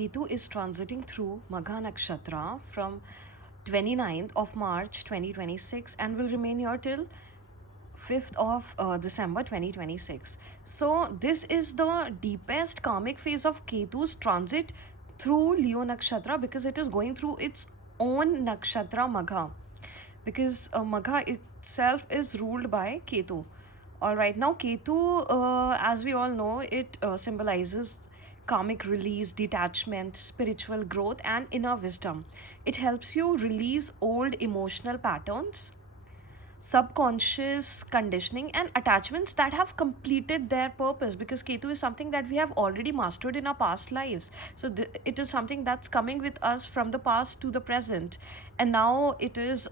Ketu is transiting through Magha Nakshatra from 29th of March 2026 and will remain here till 5th of December 2026. So, this is the deepest karmic phase of Ketu's transit through Leo Nakshatra because it is going through its own Nakshatra Magha. Because Magha itself is ruled by Ketu. All right, now Ketu, as we all know, it symbolizes karmic release, detachment, spiritual growth, and inner wisdom. It helps you release old emotional patterns, subconscious conditioning, and attachments that have completed their purpose, because Ketu is something that we have already mastered in our past lives. So it is something that's coming with us from the past to the present, and now it is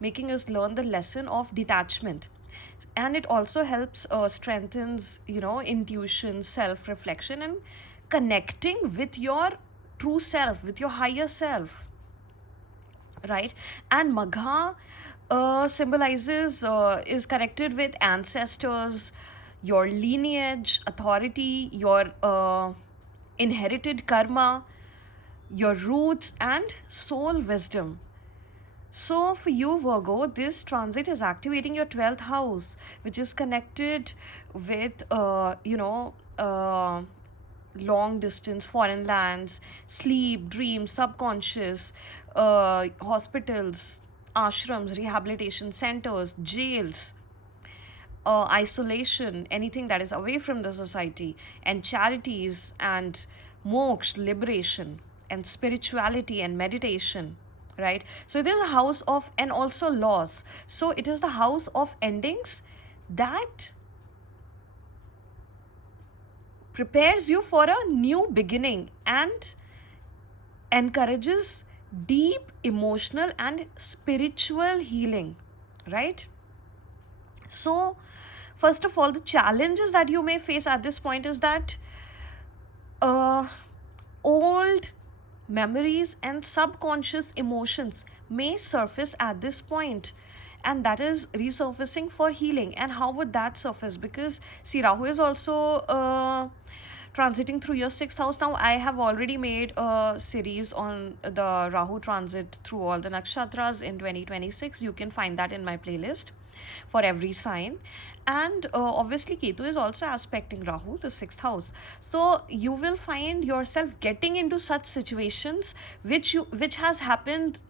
making us learn the lesson of detachment. And it also helps strengthens intuition, self reflection, and connecting with your true self, with your higher self, right? And Magha symbolizes is connected with ancestors, your lineage, authority, your inherited karma, your roots, and soul wisdom. So for you, Virgo, this transit is activating your 12th house, which is connected with long distance, foreign lands, sleep, dreams, subconscious, hospitals, ashrams, rehabilitation centers, jails, isolation, anything that is away from the society, and charities, and moksha, liberation, and spirituality and meditation, right? So it is a house of, and also loss. So it is the house of endings that prepares you for a new beginning and encourages deep emotional and spiritual healing, right? So, first of all, the challenges that you may face at this point is that uh, old memories and subconscious emotions may surface at this point, and that is resurfacing for healing. And how would that surface? Because see, Rahu is also transiting through your 6th house. Now I have already made a series on the Rahu transit through all the nakshatras in 2026. You can find that in my playlist for every sign. And obviously Ketu is also aspecting Rahu, the 6th house. So you will find yourself getting into such situations which has happened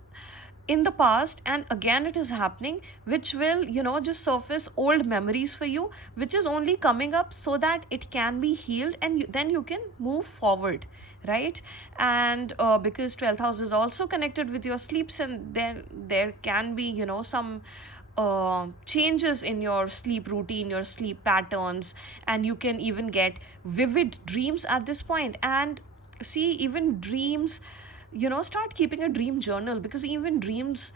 in the past, and again it is happening, which will just surface old memories for you, which is only coming up so that it can be healed, and then you can move forward, right? And because 12th house is also connected with your sleeps, and then there can be some changes in your sleep routine, your sleep patterns, and you can even get vivid dreams at this point. And see, even dreams, start keeping a dream journal, because even dreams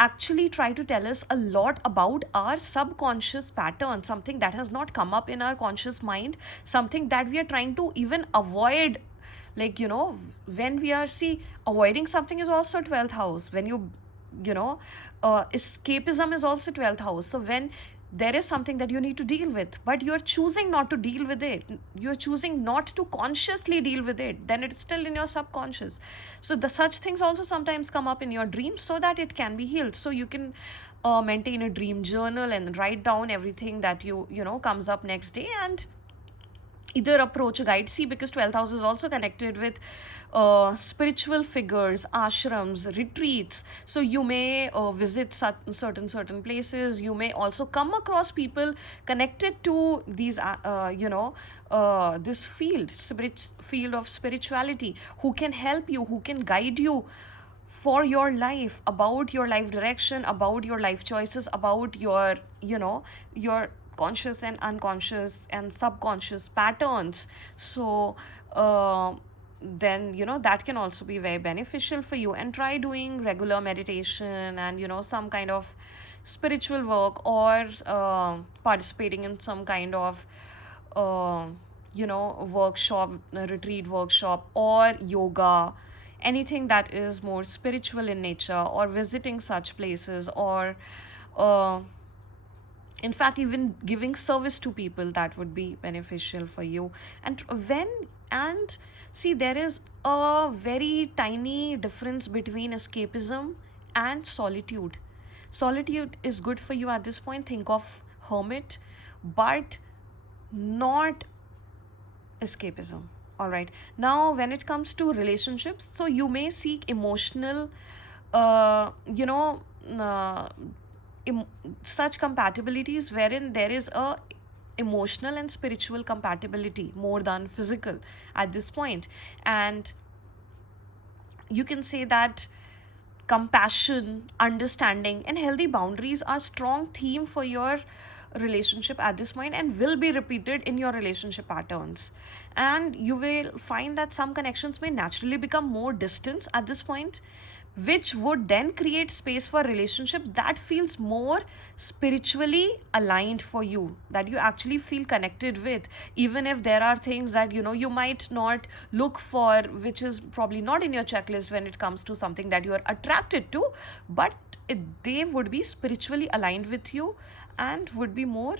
actually try to tell us a lot about our subconscious pattern, something that has not come up in our conscious mind, something that we are trying to even avoid. Like, when we are, see, avoiding something is also 12th house. When escapism is also 12th house. So when there is something that you need to deal with, but you're choosing not to deal with it, you're choosing not to consciously deal with it, then it's still in your subconscious. So the such things also sometimes come up in your dreams, so that it can be healed. So you can maintain a dream journal and write down everything that comes up next day, and either approach a guide. See, because 12th house is also connected with spiritual figures, ashrams, retreats. So you may visit certain places. You may also come across people connected to these this field of spirituality, who can help you, who can guide you for your life, about your life direction, about your life choices, about your conscious and unconscious and subconscious patterns. So then that can also be very beneficial for you. And try doing regular meditation and some kind of spiritual work, or participating in some kind of workshop, retreat workshop, or yoga, anything that is more spiritual in nature, or visiting such places, or In fact, even giving service to people, that would be beneficial for you. And see, there is a very tiny difference between escapism and solitude. Solitude is good for you at this point. Think of hermit, but not escapism. All right, now when it comes to relationships, so you may seek emotional, uh, you know uh, em- such compatibilities wherein there is a emotional and spiritual compatibility more than physical at this point. And you can say that compassion, understanding, and healthy boundaries are strong theme for your relationship at this point and will be repeated in your relationship patterns. And you will find that some connections may naturally become more distant at this point, which would then create space for relationships that feels more spiritually aligned for you, that you actually feel connected with, even if there are things that you might not look for, which is probably not in your checklist when it comes to something that you are attracted to, but they would be spiritually aligned with you and would be more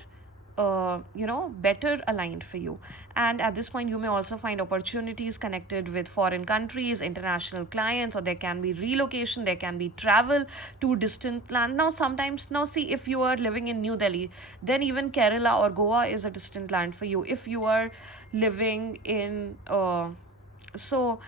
better aligned for you. And at this point, you may also find opportunities connected with foreign countries, international clients, or there can be relocation, there can be travel to distant land. Now, sometimes, now see, if you are living in New Delhi, then even Kerala or Goa is a distant land for you. If you are living in, so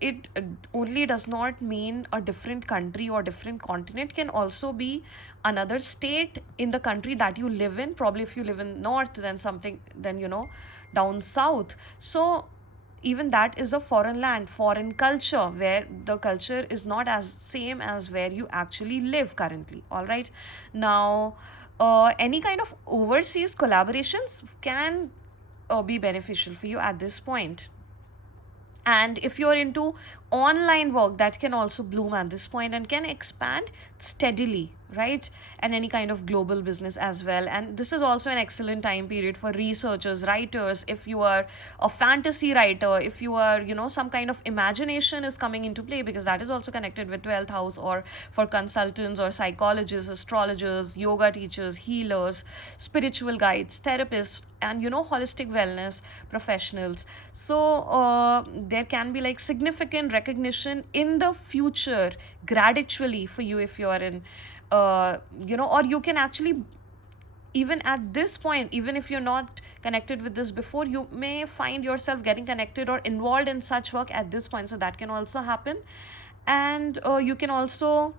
it only does not mean a different country or different continent. It can also be another state in the country that you live in. Probably if you live in north, then something, then down south. So even that is a foreign land, foreign culture, where the culture is not as same as where you actually live currently. All right, now any kind of overseas collaborations can be beneficial for you at this point. And if you're into online work, that can also bloom at this point and can expand steadily, right? And any kind of global business as well. And this is also an excellent time period for researchers, writers. If you are a fantasy writer, if you are some kind of imagination is coming into play, because that is also connected with 12th house. Or for consultants or psychologists, astrologers, yoga teachers, healers, spiritual guides, therapists, and holistic wellness professionals. So there can be like significant recognition in the future gradually for you, if you are in or you can actually, even at this point, even if you're not connected with this before, you may find yourself getting connected or involved in such work at this point. So that can also happen. And you can also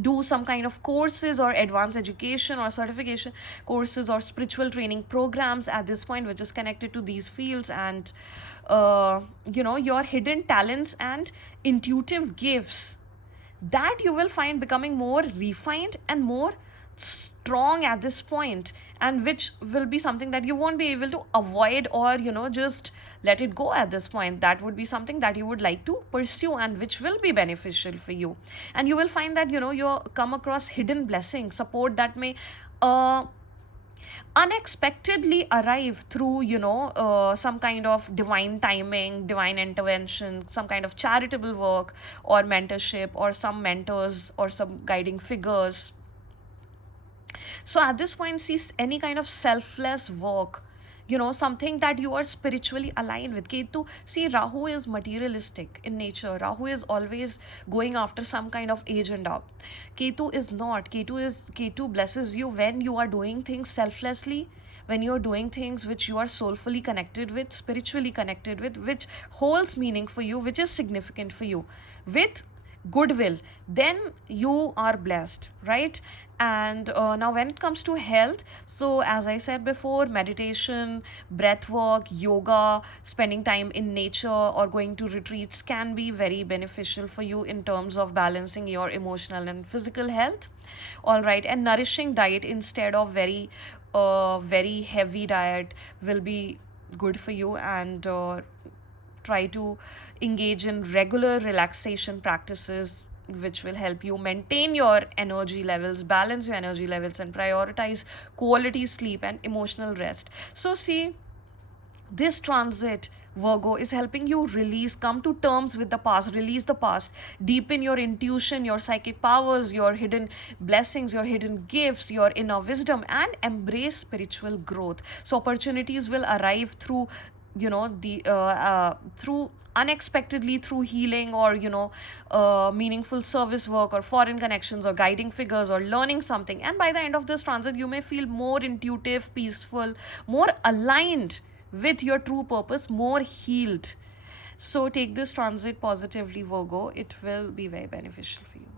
do some kind of courses or advanced education or certification courses or spiritual training programs at this point, which is connected to these fields. And your hidden talents and intuitive gifts, that you will find becoming more refined and more strong at this point, and which will be something that you won't be able to avoid or just let it go at this point. That would be something that you would like to pursue and which will be beneficial for you. And you will find that you come across hidden blessings, support that may uh, unexpectedly arrive through some kind of divine timing, divine intervention, some kind of charitable work or mentorship, or some mentors or some guiding figures. So at this point, see, any kind of selfless work, something that you are spiritually aligned with. Ketu, see, Rahu is materialistic in nature. Rahu is always going after some kind of agenda. Ketu is not. Ketu blesses you when you are doing things selflessly, when you're doing things which you are soulfully connected with, spiritually connected with, which holds meaning for you, which is significant for you, with goodwill, then you are blessed, right? And now when it comes to health, so as I said before, meditation, breath work, yoga, spending time in nature, or going to retreats can be very beneficial for you in terms of balancing your emotional and physical health. All right, and nourishing diet instead of very heavy diet will be good for you. And try to engage in regular relaxation practices, which will help you maintain your energy levels, balance your energy levels, and prioritize quality sleep and emotional rest. So see, this transit Virgo is helping you release, come to terms with the past, release the past, deepen your intuition, your psychic powers, your hidden blessings, your hidden gifts, your inner wisdom, and embrace spiritual growth. So opportunities will arrive through, the through unexpectedly, through healing, or meaningful service work, or foreign connections, or guiding figures, or learning something. And by the end of this transit, you may feel more intuitive, peaceful, more aligned with your true purpose, more healed. So take this transit positively, Virgo. It will be very beneficial for you.